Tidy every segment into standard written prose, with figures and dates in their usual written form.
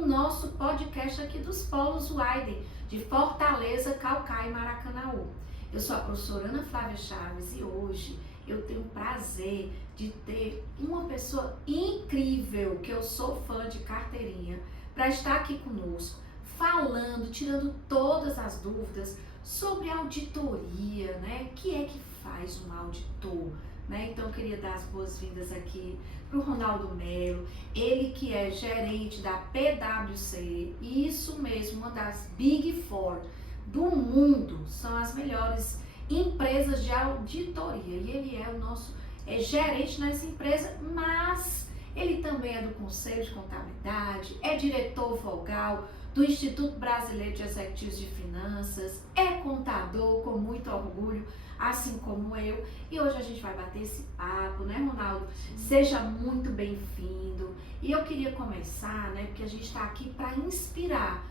o nosso podcast aqui dos Polos Widen, de Fortaleza, Caucaia e Maracanaú. Eu sou a professora Ana Flávia Chaves e hoje eu tenho o prazer de ter uma pessoa incrível, que eu sou fã de carteirinha, para estar aqui conosco, falando, tirando todas as dúvidas sobre auditoria, né? O que é que faz um auditor? Né? Então eu queria dar as boas-vindas aqui para o Ronaldo Melo, ele que é gerente da PwC, isso mesmo, uma das Big Four do mundo, são as melhores empresas de auditoria, e ele é o nosso gerente nessa empresa, mas ele também é do Conselho de Contabilidade, é diretor vogal do Instituto Brasileiro de Executivos de Finanças, é contador com muito orgulho, assim como eu, e hoje a gente vai bater esse papo, né, Ronaldo? Seja muito bem-vindo. E eu queria começar, né, porque a gente está aqui para inspirar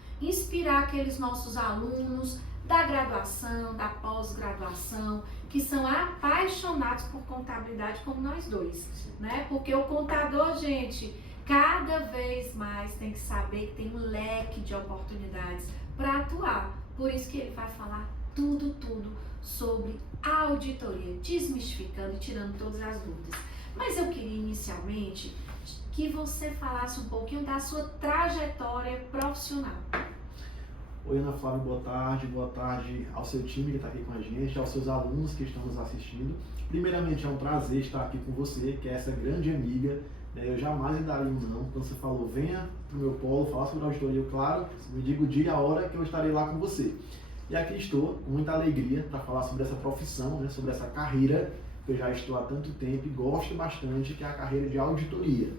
aqueles nossos alunos da graduação, da pós-graduação, que são apaixonados por contabilidade como nós dois, né? Porque o contador, gente, cada vez mais tem que saber que tem um leque de oportunidades para atuar. Por isso que ele vai falar tudo sobre auditoria, desmistificando e tirando todas as dúvidas. Mas eu queria inicialmente que você falasse um pouquinho da sua trajetória profissional. Oi, Ana Flávia, boa tarde ao seu time que está aqui com a gente, aos seus alunos que estão nos assistindo. Primeiramente, é um prazer estar aqui com você, que é essa grande amiga. Eu jamais lhe daria um não. Quando você falou, venha para o meu polo, falar sobre auditoria, claro, me diga o dia e a hora que eu estarei lá com você. E aqui estou, com muita alegria, para falar sobre essa profissão, né, sobre essa carreira que eu já estou há tanto tempo e gosto bastante, que é a carreira de auditoria.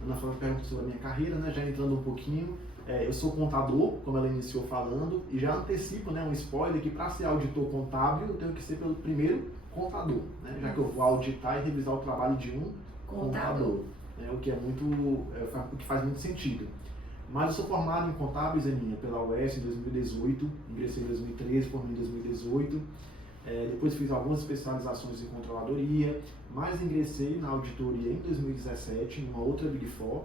A Ana Flávia perguntou sobre a minha carreira, né, já entrando um pouquinho. Eu sou contador, como ela iniciou falando, e já antecipo, né, um spoiler, que para ser auditor contábil eu tenho que ser pelo primeiro contador, né, já que eu vou auditar e revisar o trabalho de um contador, né, o que é o que faz muito sentido. Mas eu sou formado em contábeis, Aninha, pela UES em 2018, ingressei em 2013, formei em 2018, depois fiz algumas especializações em controladoria, mas ingressei na auditoria em 2017, numa outra Big Four,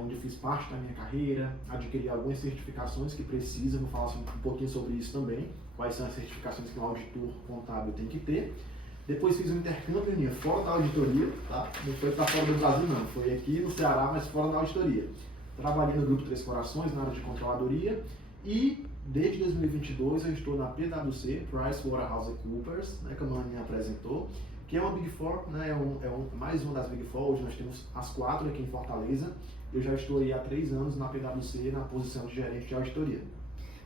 onde fiz parte da minha carreira, adquiri algumas certificações que precisam, vou falar um pouquinho sobre isso também, quais são as certificações que um auditor contábil tem que ter. Depois fiz um intercâmbio, Aninha, fora da auditoria, tá? Não foi para fora do Brasil não, foi aqui no Ceará, mas fora da auditoria. Trabalhei no Grupo Três Corações, na área de controladoria, e desde 2022 eu estou na PwC, PricewaterhouseCoopers, né, como a Aninha apresentou, que é uma Big Four, né, mais uma das Big Four. Hoje nós temos as 4 aqui em Fortaleza. Eu já estou aí há 3 anos na PwC, na posição de gerente de auditoria.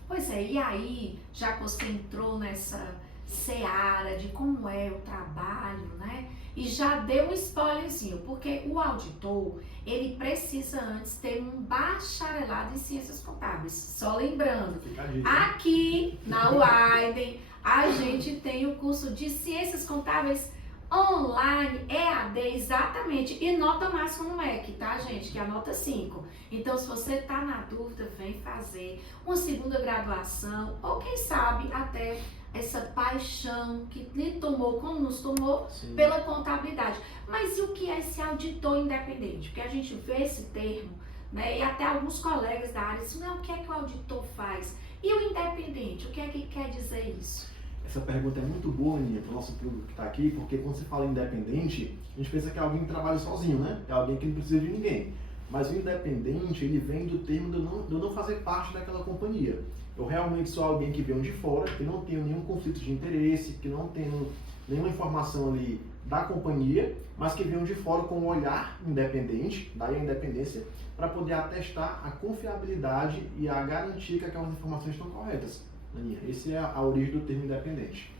Pois é, e aí, já que você entrou nessa seara de como é o trabalho, né? E já deu um spoilerzinho, porque o auditor, ele precisa antes ter um bacharelado em ciências contábeis. Só lembrando, aqui na Widen, a gente tem o curso de ciências contábeis online, EAD, exatamente, e nota máxima no MEC, tá, gente? Que é a nota 5. Então, se você tá na dúvida, vem fazer uma segunda graduação, ou quem sabe até essa paixão que lhe tomou, como nos tomou, sim, pela contabilidade. Mas e o que é esse auditor independente? Porque a gente vê esse termo, né, e até alguns colegas da área dizem, não, o que é que o auditor faz? E o independente, o que é que quer dizer isso? Essa pergunta é muito boa, Aninha, para o nosso público que está aqui, porque quando se fala independente, a gente pensa que é alguém que trabalha sozinho, né? É alguém que não precisa de ninguém. Mas o independente, ele vem do termo de eu não fazer parte daquela companhia. Eu realmente sou alguém que veio de fora, que não tenho nenhum conflito de interesse, que não tenho nenhuma informação ali da companhia, mas que veio de fora com um olhar independente, daí a independência, para poder atestar a confiabilidade e a garantia que aquelas informações estão corretas. Aninha, essa é a origem do termo independente.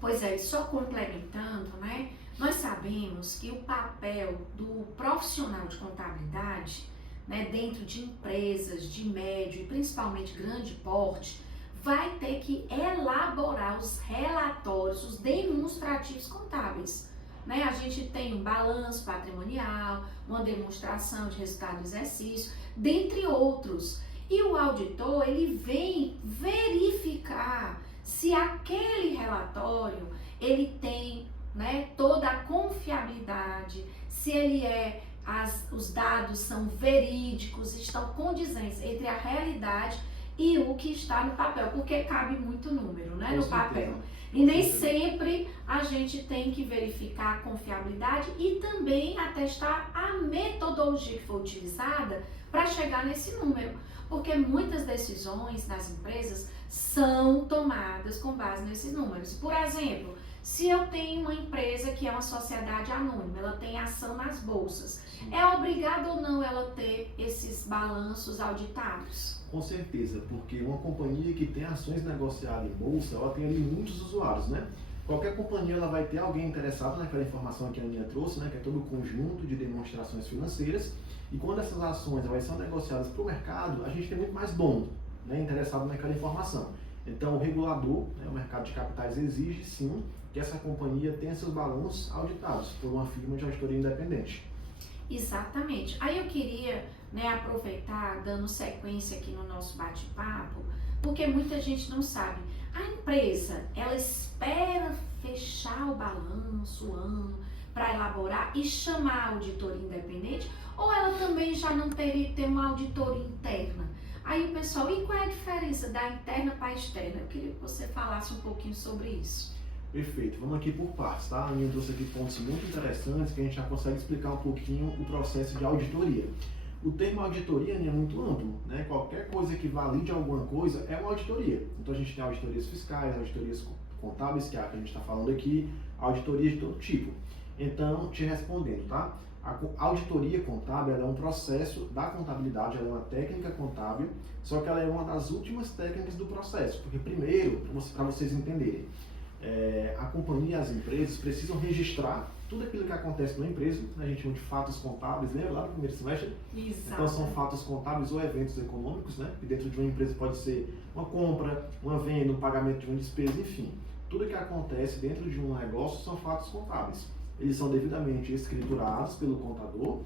Pois é, só complementando, né? Nós sabemos que o papel do profissional de contabilidade, né, dentro de empresas de médio e principalmente grande porte, vai ter que elaborar os relatórios, os demonstrativos contábeis. Né? A gente tem um balanço patrimonial, uma demonstração de resultado do exercício, dentre outros. E o auditor, ele vem verificar se aquele relatório, ele tem, né, toda a confiabilidade, se ele é os dados são verídicos, estão condizentes entre a realidade e o que está no papel, porque cabe muito número, né, no papel. E nem sempre a gente tem que verificar a confiabilidade e também atestar a metodologia que foi utilizada para chegar nesse número, porque muitas decisões nas empresas são tomadas com base nesses números. Por exemplo, se eu tenho uma empresa que é uma sociedade anônima, ela tem ação nas bolsas, é obrigado ou não ela ter esses balanços auditados? Com certeza, porque uma companhia que tem ações negociadas em bolsa, ela tem ali muitos usuários, né? Qualquer companhia ela vai ter alguém interessado naquela informação que a Aninha trouxe, né? Que é todo o conjunto de demonstrações financeiras. E quando essas ações elas são negociadas para o mercado, a gente tem muito mais dono, né? Interessado naquela informação. Então o regulador, né? O mercado de capitais exige sim que essa companhia tenha seus balanços auditados por uma firma de auditoria independente. Exatamente. Aí eu queria, né, aproveitar, dando sequência aqui no nosso bate-papo, porque muita gente não sabe. A empresa, ela espera fechar o balanço, o ano, para elaborar e chamar a auditoria independente, ou ela também já não teria que ter uma auditoria interna? Aí o pessoal, e qual é a diferença da interna para a externa? Eu queria que você falasse um pouquinho sobre isso. Perfeito, vamos aqui por partes, tá? A Aninha trouxe aqui pontos muito interessantes que a gente já consegue explicar um pouquinho o processo de auditoria. O termo auditoria é muito amplo, né? Qualquer coisa que valide alguma coisa é uma auditoria. Então a gente tem auditorias fiscais, auditorias contábeis, que é a que a gente está falando aqui, auditorias de todo tipo. Então, te respondendo, tá? A auditoria contábil ela é um processo da contabilidade, ela é uma técnica contábil, só que ela é uma das últimas técnicas do processo, porque primeiro, para vocês entenderem, a companhia e as empresas precisam registrar tudo aquilo que acontece na empresa, né? A gente chama de fatos contábeis, lembra lá no primeiro semestre? Exato. Então são fatos contábeis ou eventos econômicos, né? Que dentro de uma empresa pode ser uma compra, uma venda, um pagamento de uma despesa, enfim. Tudo que acontece dentro de um negócio são fatos contábeis. Eles são devidamente escriturados pelo contador,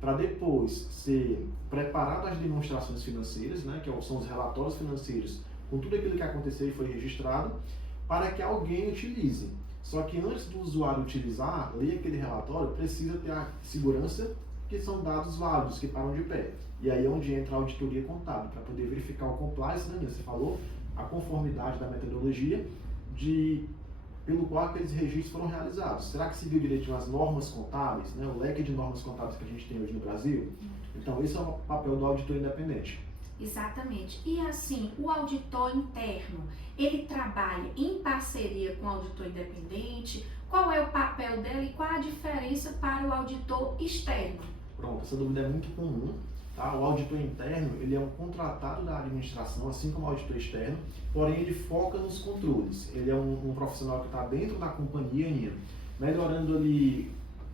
para depois ser preparado as demonstrações financeiras, né? Que são os relatórios financeiros com tudo aquilo que aconteceu e foi registrado, para que alguém utilize. Só que antes do usuário utilizar, ler aquele relatório, precisa ter a segurança que são dados válidos, que param de pé. E aí é onde entra a auditoria contábil, para poder verificar o compliance, né? Você falou, a conformidade da metodologia pelo qual aqueles registros foram realizados. Será que seguiu direitinho as normas contábeis, né? O leque de normas contábeis que a gente tem hoje no Brasil? Então esse é o papel do auditor independente. Exatamente. E assim, o auditor interno, ele trabalha em parceria com o auditor independente? Qual é o papel dele e qual a diferença para o auditor externo? Pronto, essa dúvida é muito comum. Tá? O auditor interno, ele é um contratado da administração, assim como o auditor externo, porém ele foca nos controles. Ele é um profissional que está dentro da companhia, melhorando ali,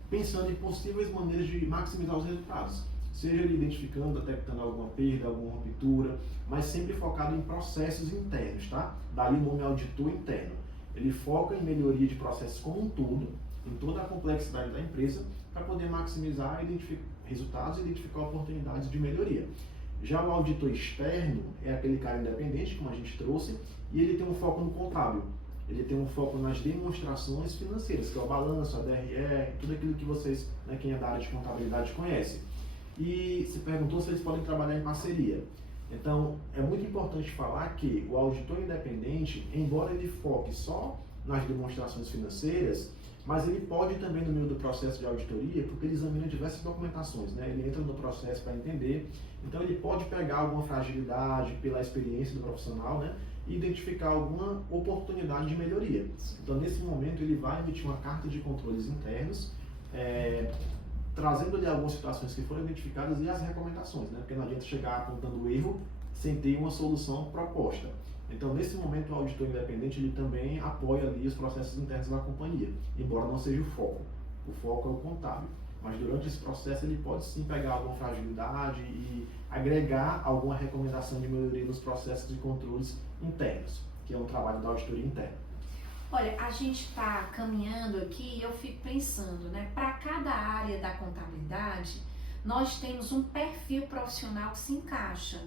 pensando em possíveis maneiras de maximizar os resultados. Seja ele identificando, detectando alguma perda, alguma ruptura, mas sempre focado em processos internos, tá? Daí o nome auditor interno. Ele foca em melhoria de processos como um todo, em toda a complexidade da empresa, para poder maximizar resultados e identificar oportunidades de melhoria. Já o auditor externo é aquele cara independente, como a gente trouxe, e ele tem um foco no contábil. Ele tem um foco nas demonstrações financeiras, que é o balanço, a DRE, tudo aquilo que vocês, né, quem é da área de contabilidade, conhece. E se perguntou se eles podem trabalhar em parceria. Então, é muito importante falar que o auditor independente, embora ele foque só nas demonstrações financeiras, mas ele pode também, no meio do processo de auditoria, porque ele examina diversas documentações, né? Ele entra no processo para entender. Então, ele pode pegar alguma fragilidade pela experiência do profissional, né? E identificar alguma oportunidade de melhoria. Então, nesse momento, ele vai emitir uma carta de controles internos, trazendo ali algumas situações que foram identificadas e as recomendações, né? Porque não adianta chegar apontando o erro sem ter uma solução proposta. Então, nesse momento, o auditor independente ele também apoia ali os processos internos da companhia, embora não seja o foco. O foco é o contábil. Mas durante esse processo ele pode sim pegar alguma fragilidade e agregar alguma recomendação de melhoria nos processos de controles internos, que é um trabalho da auditoria interna. Olha, a gente está caminhando aqui e eu fico pensando, né? Para cada área da contabilidade, nós temos um perfil profissional que se encaixa.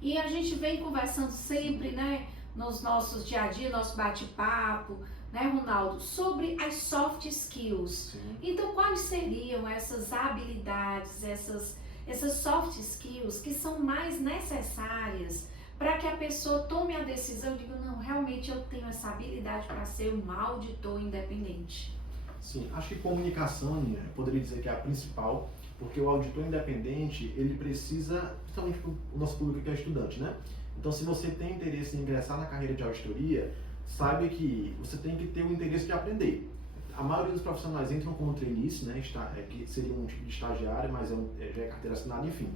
E a gente vem conversando sempre, né? Nos nossos dia a dia, nosso bate-papo, né, Ronaldo, sobre as soft skills. Sim. Então, quais seriam essas habilidades, essas soft skills que são mais necessárias para que a pessoa tome a decisão e diga, não, realmente eu tenho essa habilidade para ser um auditor independente? Sim, acho que comunicação, Aninha, eu poderia dizer que é a principal, porque o auditor independente, ele precisa, principalmente o nosso público que é estudante, né? Então, se você tem interesse em ingressar na carreira de auditoria, saiba que você tem que ter o interesse de aprender. A maioria dos profissionais entram como trainees, né? Que seria um tipo de estagiário, mas já é carteira assinada, enfim.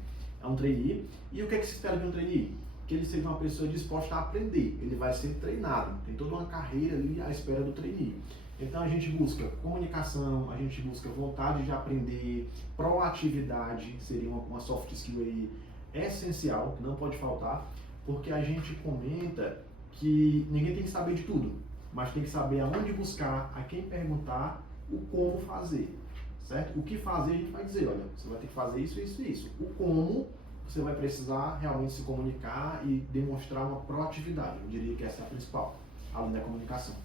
É um trainee. E o que é que se espera de um trainee? Que ele seja uma pessoa disposta a aprender. Ele vai ser treinado. Tem toda uma carreira ali à espera do trainee. Então a gente busca comunicação, a gente busca vontade de aprender, proatividade, seria uma soft skill aí essencial, que não pode faltar, porque a gente comenta que ninguém tem que saber de tudo, mas tem que saber aonde buscar, a quem perguntar, o como fazer, certo? O que fazer a gente vai dizer, olha, você vai ter que fazer isso, isso e isso. O como, você vai precisar realmente se comunicar e demonstrar uma proatividade, eu diria que essa é a principal, além da comunicação.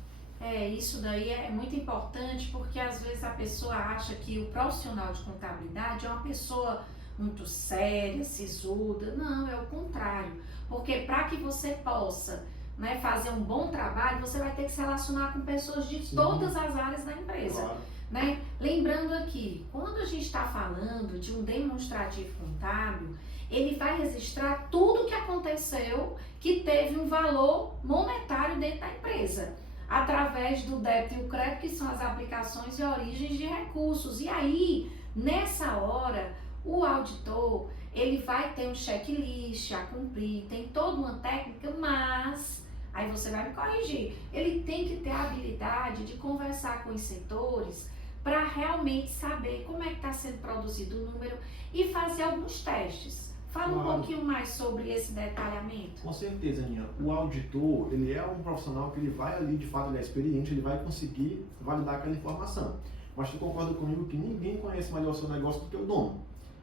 Isso daí é muito importante porque às vezes a pessoa acha que o profissional de contabilidade é uma pessoa muito séria, sisuda. Não, é o contrário. Porque para que você possa, né, fazer um bom trabalho, você vai ter que se relacionar com pessoas de Sim. todas as áreas da empresa. Claro. Né? Lembrando aqui, quando a gente está falando de um demonstrativo contábil, ele vai registrar tudo o que aconteceu que teve um valor monetário dentro da empresa, através do débito e o crédito, que são as aplicações e origens de recursos. E aí, nessa hora, o auditor, ele vai ter um checklist a cumprir, tem toda uma técnica, mas, aí você vai me corrigir, ele tem que ter a habilidade de conversar com os setores para realmente saber como é que está sendo produzido o número e fazer alguns testes. Fala um pouquinho mais sobre esse detalhamento. Com certeza, Aninha. O auditor, ele é um profissional que ele vai ali, de fato, ele é experiente, ele vai conseguir validar aquela informação. Mas tu concorda comigo que ninguém conhece melhor o seu negócio do que o dono.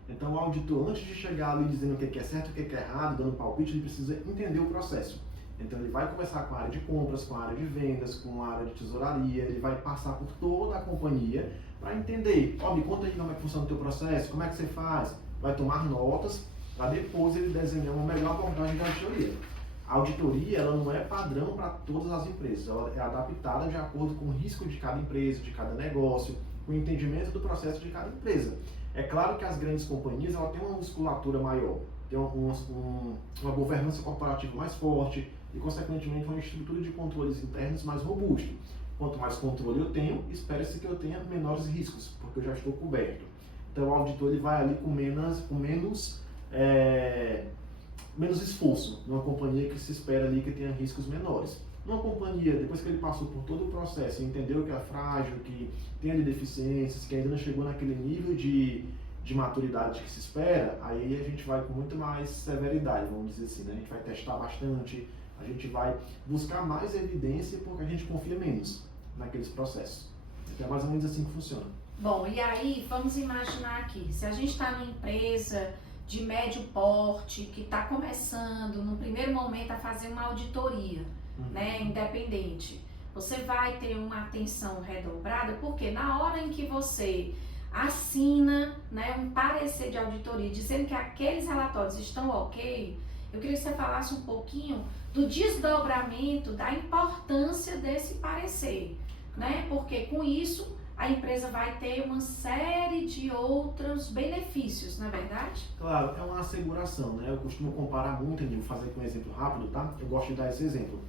Então, o auditor, antes de chegar ali dizendo o que é certo, o que é errado, dando palpite, ele precisa entender o processo. Então, ele vai começar com a área de compras, com a área de vendas, com a área de tesouraria, ele vai passar por toda a companhia para entender. Ó, me conta aí como é que funciona o teu processo, como é que você faz. Vai tomar notas, para depois ele desenhar uma melhor abordagem da auditoria. A auditoria, ela não é padrão para todas as empresas, ela é adaptada de acordo com o risco de cada empresa, de cada negócio, com o entendimento do processo de cada empresa. É claro que as grandes companhias, ela tem uma musculatura maior, tem uma governança corporativa mais forte e, consequentemente, uma estrutura de controles internos mais robusta. Quanto mais controle eu tenho, espera-se que eu tenha menores riscos, porque eu já estou coberto. Então, o auditor ele vai ali com menos esforço, numa companhia que se espera ali que tenha riscos menores. Numa companhia, depois que ele passou por todo o processo e entendeu que é frágil, que tem ali deficiências, que ainda não chegou naquele nível de maturidade que se espera, aí a gente vai com muito mais severidade, vamos dizer assim, né? A gente vai testar bastante, a gente vai buscar mais evidência porque a gente confia menos naqueles processos. Então é mais ou menos assim que funciona. Bom, e aí vamos imaginar aqui, se a gente está numa empresa de médio porte, que está começando, no primeiro momento, a fazer uma auditoria, né, independente. Você vai ter uma atenção redobrada, porque na hora em que você assina, né, um parecer de auditoria, dizendo que aqueles relatórios estão ok, eu queria que você falasse um pouquinho do desdobramento, da importância desse parecer, né, porque com isso a empresa vai ter uma série de outros benefícios, não é verdade? Claro, é uma asseguração, né? Eu costumo comparar muito, vou fazer com um exemplo rápido, tá? Eu gosto de dar esse exemplo.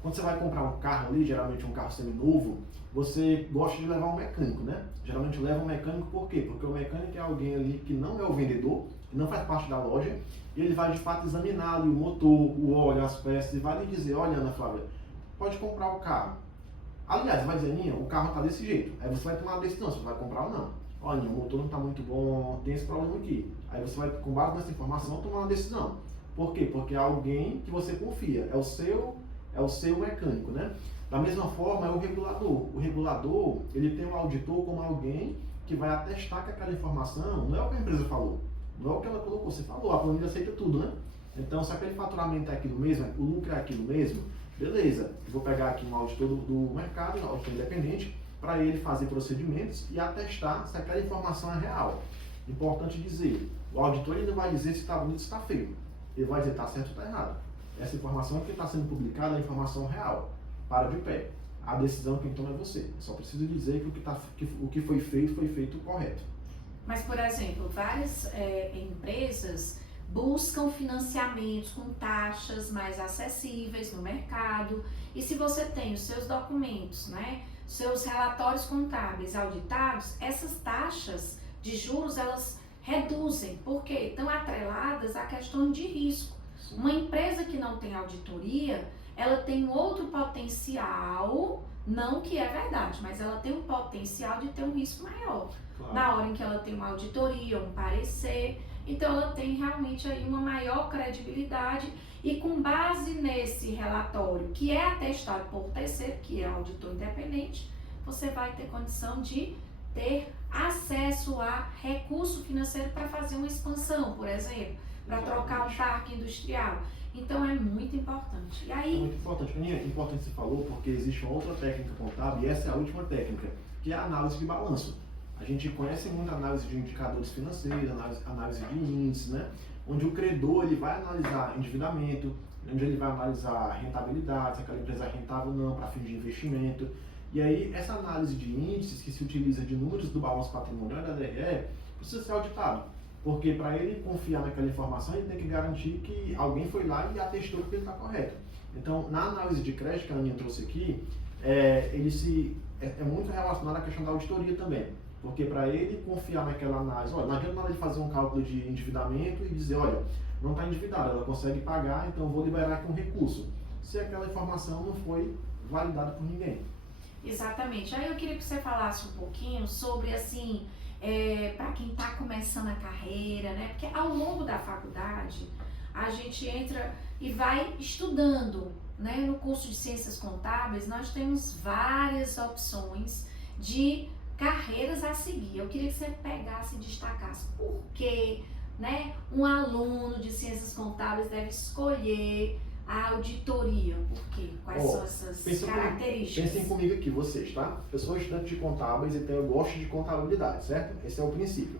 Quando você vai comprar um carro ali, geralmente um carro seminovo, você gosta de levar um mecânico, né? Geralmente leva um mecânico por quê? Porque o mecânico é alguém ali que não é o vendedor, que não faz parte da loja, e ele vai de fato examinar ali o motor, o óleo, as peças, e vai lhe dizer, olha, Ana Flávia, pode comprar o carro. Aliás, vai dizer, Aninha, o carro está desse jeito. Aí você vai tomar a decisão se você vai comprar ou não. Olha, Aninha, o motor não está muito bom, tem esse problema aqui. Aí você vai, com base nessa informação, tomar uma decisão. Por quê? Porque é alguém que você confia, é o seu mecânico, né? Da mesma forma, é o regulador. O regulador, ele tem o auditor como alguém que vai atestar que aquela informação não é o que a empresa falou, não é o que ela colocou. Você falou, a planilha aceita tudo, né? Então, se aquele faturamento é aquilo mesmo, o lucro é aquilo mesmo, Beleza, eu vou pegar aqui um auditor do mercado, um auditor independente, para ele fazer procedimentos e atestar se aquela informação é real. Importante dizer, o auditor ele não vai dizer se está bonito ou se está feio. Ele vai dizer está certo ou está errado. Essa informação que está sendo publicada é a informação real. Para de pé. A decisão quem toma é você. Eu só preciso dizer que o que foi feito correto. Mas, por exemplo, várias empresas buscam financiamentos com taxas mais acessíveis no mercado. E se você tem os seus documentos, né, seus relatórios contábeis auditados, essas taxas de juros, elas reduzem, porque estão atreladas à questão de risco. Sim. Uma empresa que não tem auditoria, ela tem um outro potencial, não que é verdade, mas ela tem um potencial de ter um risco maior. Claro. Na hora em que ela tem uma auditoria, um parecer, então ela tem realmente aí uma maior credibilidade e com base nesse relatório, que é atestado por terceiro, que é auditor independente, você vai ter condição de ter acesso a recurso financeiro para fazer uma expansão, por exemplo, para trocar um parque industrial. Então é muito importante. E aí... É muito importante. Aninha, é importante você falou porque existe uma outra técnica contábil e essa é a última técnica, que é a análise de balanço. A gente conhece muito a análise de indicadores financeiros, análise de índices, né? Onde o credor ele vai analisar endividamento, onde ele vai analisar rentabilidade, se aquela empresa é rentável ou não para fim de investimento. E aí essa análise de índices que se utiliza de números do balanço patrimonial da DRE precisa ser auditado. Porque para ele confiar naquela informação, ele tem que garantir que alguém foi lá e atestou que ele está correto. Então, na análise de crédito que a Aninha trouxe aqui, é muito relacionado à questão da auditoria também. Porque para ele confiar naquela análise, olha, não adianta nada ele fazer um cálculo de endividamento e dizer, olha, não está endividada, ela consegue pagar, então eu vou liberar aqui um recurso. Se aquela informação não foi validada por ninguém. Exatamente. Aí eu queria que você falasse um pouquinho sobre, assim, para quem está começando a carreira, né? Porque ao longo da faculdade, a gente entra e vai estudando, né? No curso de Ciências Contábeis, nós temos várias opções de carreiras a seguir. Eu queria que você pegasse e destacasse por que, né, um aluno de Ciências Contábeis deve escolher a auditoria. Por quê? Quais são essas características? Pensem comigo aqui, vocês, tá? Eu sou estudante de contábeis, então eu gosto de contabilidade, certo? Esse é o princípio.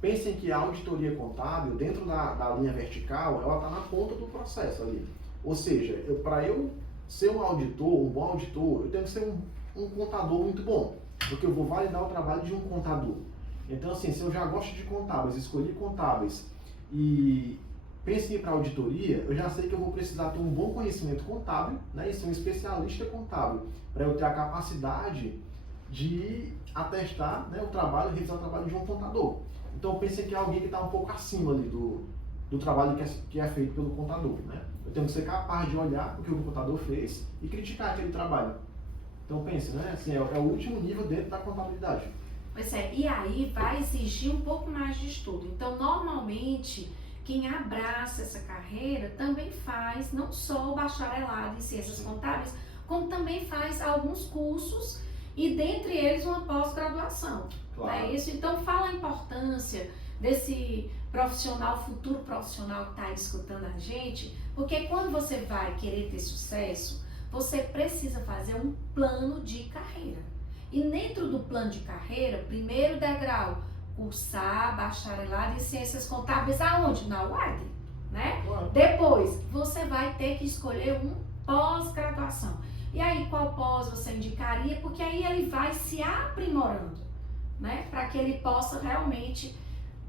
Pensem que a auditoria contábil, dentro da linha vertical, ela está na ponta do processo ali. Ou seja, para eu ser um auditor, um bom auditor, eu tenho que ser um contador muito bom, porque eu vou validar o trabalho de um contador. Então, assim, se eu já gosto de contábeis, escolhi contábeis e penso em ir para a auditoria, eu já sei que eu vou precisar ter um bom conhecimento contábil, né, e ser um especialista contábil, para eu ter a capacidade de atestar, né, o trabalho, revisar o trabalho de um contador. Então, pensem que é alguém que está um pouco acima ali do trabalho que é feito pelo contador, né? Eu tenho que ser capaz de olhar o que o contador fez e criticar aquele trabalho. Então, pense, né, assim, é o último nível dentro da contabilidade. Pois é, e aí vai exigir um pouco mais de estudo. Então, normalmente, quem abraça essa carreira também faz não só o bacharelado em Ciências Contábeis, como também faz alguns cursos e dentre eles uma pós-graduação. Claro. Não é isso? Então fala a importância desse profissional, futuro profissional que está aí escutando a gente, porque quando você vai querer ter sucesso, você precisa fazer um plano de carreira. E dentro do plano de carreira, primeiro degrau, cursar bacharelado em Ciências Contábeis aonde? Na UAD, né? Claro. Depois, você vai ter que escolher um pós-graduação. E aí, qual pós você indicaria? Porque aí ele vai se aprimorando, né? Para que ele possa realmente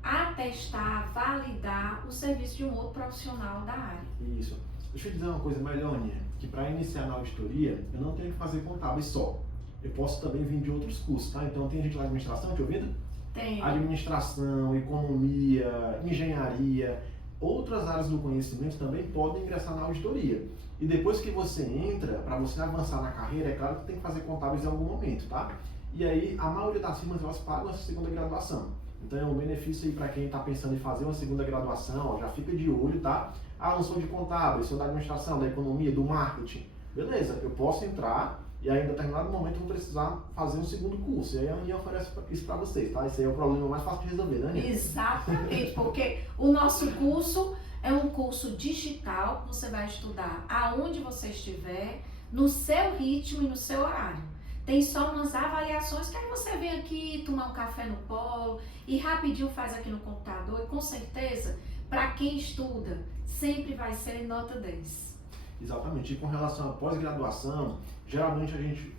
atestar, validar o serviço de um outro profissional da área. Isso. Deixa eu dizer uma coisa melhor, Aninha, que para iniciar na auditoria, eu não tenho que fazer contábeis só. Eu posso também vir de outros cursos, tá? Então, tem gente lá de administração te ouvindo? Tem. Administração, economia, engenharia, outras áreas do conhecimento também podem ingressar na auditoria. E depois que você entra, para você avançar na carreira, é claro que tem que fazer contábeis em algum momento, tá? E aí, a maioria das firmas, elas pagam essa segunda graduação. Então, é um benefício aí para quem está pensando em fazer uma segunda graduação, ó, já fica de olho, tá? Ah, não sou de contábil, sou da administração, da economia, do marketing. Beleza, eu posso entrar e aí em determinado momento eu vou precisar fazer um segundo curso. E aí a Aninha oferece isso para vocês, tá? Esse aí é o problema mais fácil de resolver, né, Aninha? Exatamente, porque o nosso curso É um curso digital, você vai estudar aonde você estiver, no seu ritmo e no seu horário. Tem só umas avaliações que aí você vem aqui tomar um café no polo e rapidinho faz aqui no computador e com certeza, para quem estuda, sempre vai ser nota 10. Exatamente. E com relação à pós-graduação, geralmente a gente,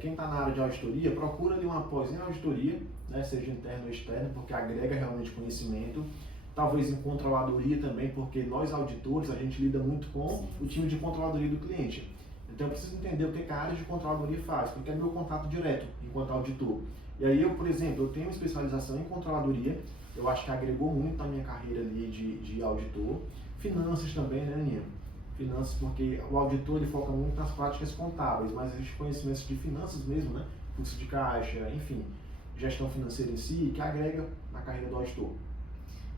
quem está na área de auditoria, procura ali uma pós em auditoria, né, seja interno ou externo, porque agrega realmente conhecimento. Talvez em controladoria também, porque nós auditores, a gente lida muito com o time de controladoria do cliente. Então eu preciso entender o que a área de controladoria faz, porque é meu contato direto enquanto auditor. E aí eu, por exemplo, eu tenho especialização em controladoria, eu acho que agregou muito na minha carreira ali de auditor. Finanças também, né, Aninha? Finanças, porque o auditor ele foca muito nas práticas contábeis, mas existe conhecimentos de finanças mesmo, né? Fluxo de caixa, enfim, gestão financeira em si, que agrega na carreira do auditor.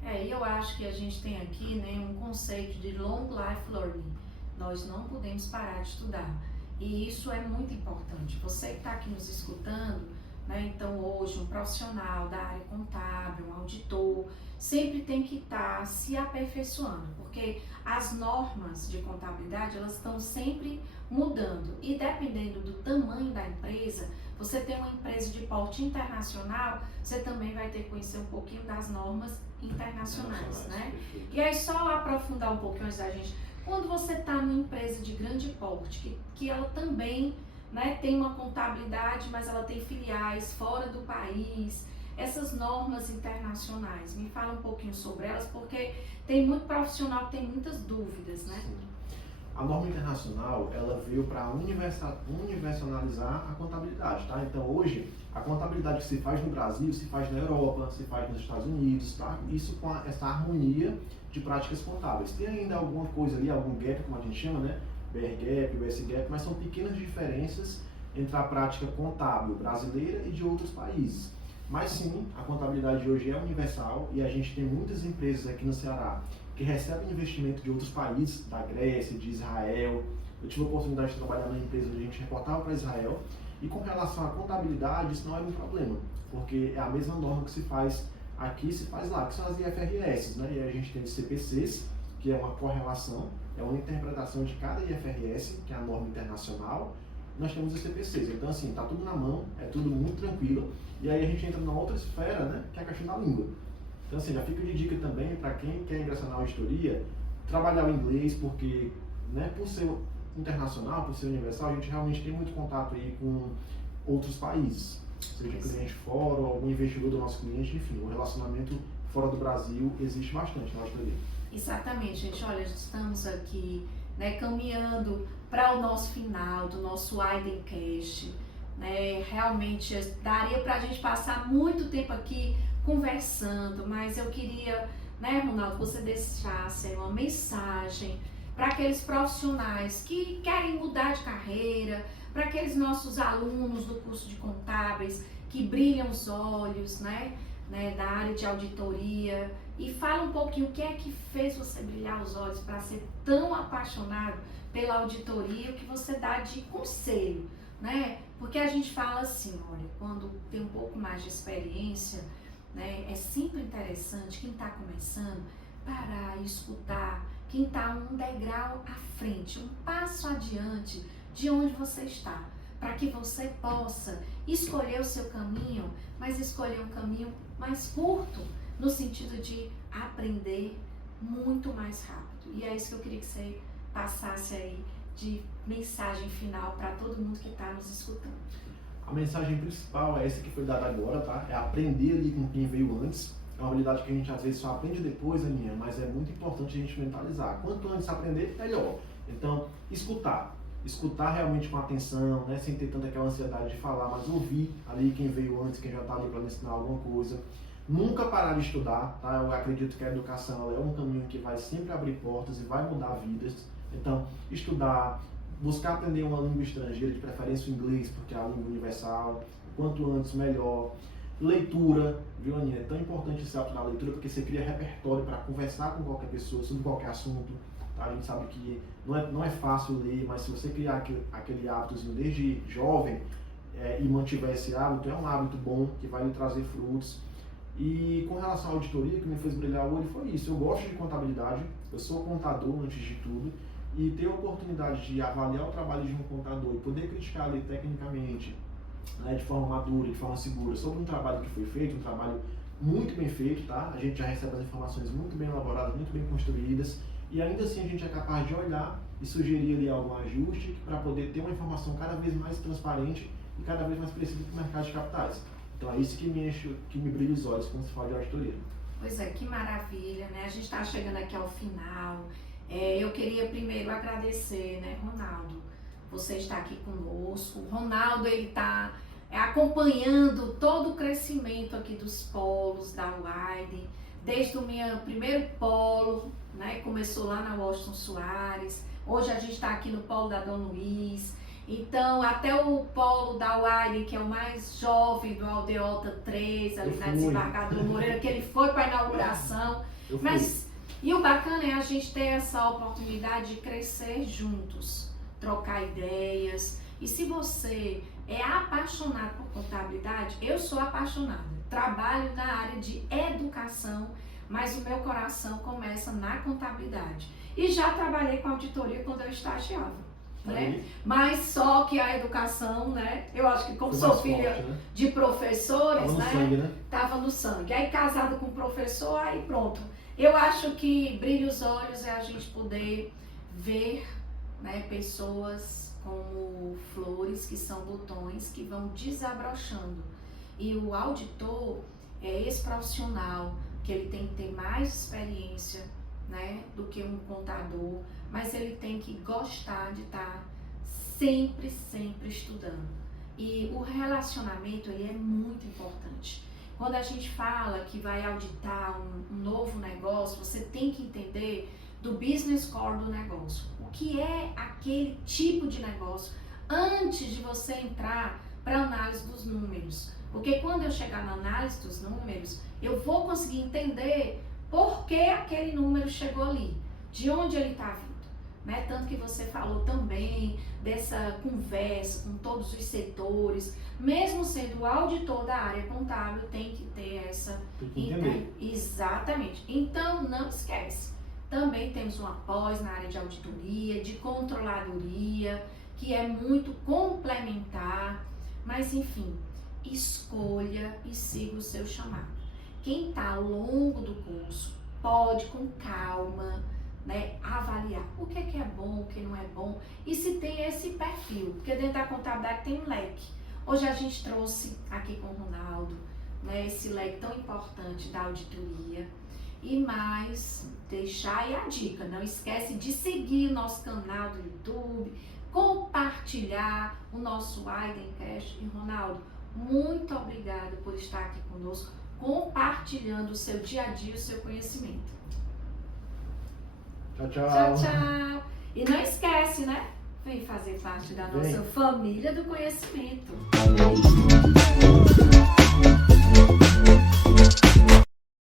E eu acho que a gente tem aqui, né, um conceito de long life learning. Nós não podemos parar de estudar. E isso é muito importante. Você que está aqui nos escutando, né, então hoje um profissional da área contábil, um auditor, sempre tem que estar se aperfeiçoando, porque as normas de contabilidade, elas estão sempre mudando. E dependendo do tamanho da empresa, você tem uma empresa de porte internacional, você também vai ter que conhecer um pouquinho das normas internacionais, né? Perfeito. E aí só aprofundar um pouquinho antes da gente, quando você está numa empresa de grande porte, que ela também, né, tem uma contabilidade, mas ela tem filiais fora do país, essas normas internacionais, me fala um pouquinho sobre elas, porque tem muito profissional que tem muitas dúvidas, né? Sim. A norma internacional, ela veio para universalizar a contabilidade, tá? Então hoje, a contabilidade que se faz no Brasil, se faz na Europa, se faz nos Estados Unidos, tá? Isso com essa harmonia de práticas contábeis. Tem ainda alguma coisa ali, algum gap, como a gente chama, né? BR Gap, US Gap, mas são pequenas diferenças entre a prática contábil brasileira e de outros países. Mas sim, a contabilidade de hoje é universal e a gente tem muitas empresas aqui no Ceará que recebem investimento de outros países, da Grécia, de Israel. Eu tive a oportunidade de trabalhar numa empresa onde a gente reportava para Israel e com relação à contabilidade isso não era um problema, porque é a mesma norma que se faz aqui, se faz lá, que são as IFRS, né? E a gente tem os CPCs, que é uma correlação, é uma interpretação de cada IFRS, que é a norma internacional. Nós temos os CPCs, então assim, tá tudo na mão, é tudo muito tranquilo. E aí a gente entra numa outra esfera, né, que é a questão da língua. Então assim, já fica de dica também para quem quer ingressar na auditoria, trabalhar o inglês, porque, né, por ser internacional, por ser universal, a gente realmente tem muito contato aí com outros países, seja cliente fora, ou algum investidor do nosso cliente, enfim, o relacionamento fora do Brasil existe bastante na auditoria. Exatamente, gente. Olha, estamos aqui, né, caminhando para o nosso final do nosso Aidencast, né? Realmente daria para a gente passar muito tempo aqui conversando, mas eu queria, né, Ronaldo, que você deixasse uma mensagem para aqueles profissionais que querem mudar de carreira, para aqueles nossos alunos do curso de contábeis que brilham os olhos, né, da área de auditoria. E fala um pouquinho o que é que fez você brilhar os olhos para ser tão apaixonado pela auditoria, o que você dá de conselho, né? Porque a gente fala assim, olha, quando tem um pouco mais de experiência, né, é sempre interessante quem está começando parar e escutar quem está um degrau à frente, um passo adiante de onde você está, para que você possa escolher o seu caminho, mas escolher um caminho mais curto, no sentido de aprender muito mais rápido. E é isso que eu queria que você passasse aí de mensagem final para todo mundo que está nos escutando. A mensagem principal é essa que foi dada agora, tá? É aprender ali com quem veio antes. É uma habilidade que a gente às vezes só aprende depois, Aninha, mas é muito importante a gente mentalizar. Quanto antes aprender, melhor. Então, escutar. Escutar realmente com atenção, né? Sem ter tanta aquela ansiedade de falar, mas ouvir ali quem veio antes, quem já está ali para me ensinar alguma coisa. Nunca parar de estudar, tá? Eu acredito que a educação ela é um caminho que vai sempre abrir portas e vai mudar vidas. Então, estudar, buscar aprender uma língua estrangeira, de preferência o inglês, porque é a língua universal, quanto antes melhor. Leitura, viu, Aninha? É tão importante esse hábito da leitura, porque você cria repertório para conversar com qualquer pessoa sobre qualquer assunto. Tá? A gente sabe que não é fácil ler, mas se você criar aquele hábitozinho desde jovem e mantiver esse hábito, é um hábito bom que vai lhe trazer frutos. E com relação à auditoria, que me fez brilhar o olho foi isso. Eu gosto de contabilidade, eu sou contador antes de tudo, e ter a oportunidade de avaliar o trabalho de um contador e poder criticar ali tecnicamente, né, de forma madura, de forma segura, sobre um trabalho que foi feito, um trabalho muito bem feito, tá? A gente já recebe as informações muito bem elaboradas, muito bem construídas, e ainda assim a gente é capaz de olhar e sugerir ali algum ajuste para poder ter uma informação cada vez mais transparente e cada vez mais precisa para o mercado de capitais. Então é isso que me enche, que me brilha os olhos quando se fala de auditoria. Pois é, que maravilha, né? A gente está chegando aqui ao final. Eu queria primeiro agradecer, né, Ronaldo? Você está aqui conosco. O Ronaldo, ele está acompanhando todo o crescimento aqui dos polos da Widen, desde o meu primeiro polo, né? Começou lá na Washington Soares. Hoje a gente está aqui no polo da Dom Luiz. Então, até o polo da Widen, que é o mais jovem do Aldeota 3, ali na Desembargador Moreira, que ele foi para a inauguração. E o bacana é a gente ter essa oportunidade de crescer juntos, trocar ideias. E se você é apaixonado por contabilidade, eu sou apaixonada. Trabalho na área de educação, mas o meu coração começa na contabilidade. E já trabalhei com auditoria quando eu estagiava. Né? Mas só que a educação, né? Eu acho que como sou filha forte, né? De professores, tava no sangue, né? Tava no sangue. Aí casado com professor, aí pronto. Eu acho que brilha os olhos é a gente poder ver, né, pessoas como flores, que são botões, que vão desabrochando. E o auditor é esse profissional que ele tem que ter mais experiência, né, do que um contador, mas ele tem que gostar de estar sempre estudando. E o relacionamento, ele é muito importante. Quando a gente fala que vai auditar um novo negócio, você tem que entender do business core do negócio. O que é aquele tipo de negócio antes de você entrar para a análise dos números. Porque quando eu chegar na análise dos números, eu vou conseguir entender por que aquele número chegou ali, de onde ele está vindo. Né? Tanto que você falou também dessa conversa com todos os setores, mesmo sendo o auditor da área contábil, tem que ter essa... Tem que entender. Exatamente. Então, não esquece. Também temos uma pós na área de auditoria, de controladoria, que é muito complementar, mas enfim, escolha e siga o seu chamado. Quem está ao longo do curso pode, com calma, né, avaliar o que é bom, o que não é bom e se tem esse perfil, porque dentro da contabilidade tem um leque. Hoje a gente trouxe aqui com o Ronaldo, né, esse leque tão importante da auditoria e mais deixar aí a dica, não esquece de seguir o nosso canal do YouTube, compartilhar o nosso Widencast. E Ronaldo, muito obrigado por estar aqui conosco, compartilhando o seu dia a dia, o seu conhecimento. Tchau, tchau. Tchau, tchau. E não esquece, né? Vem fazer parte da nossa família do conhecimento.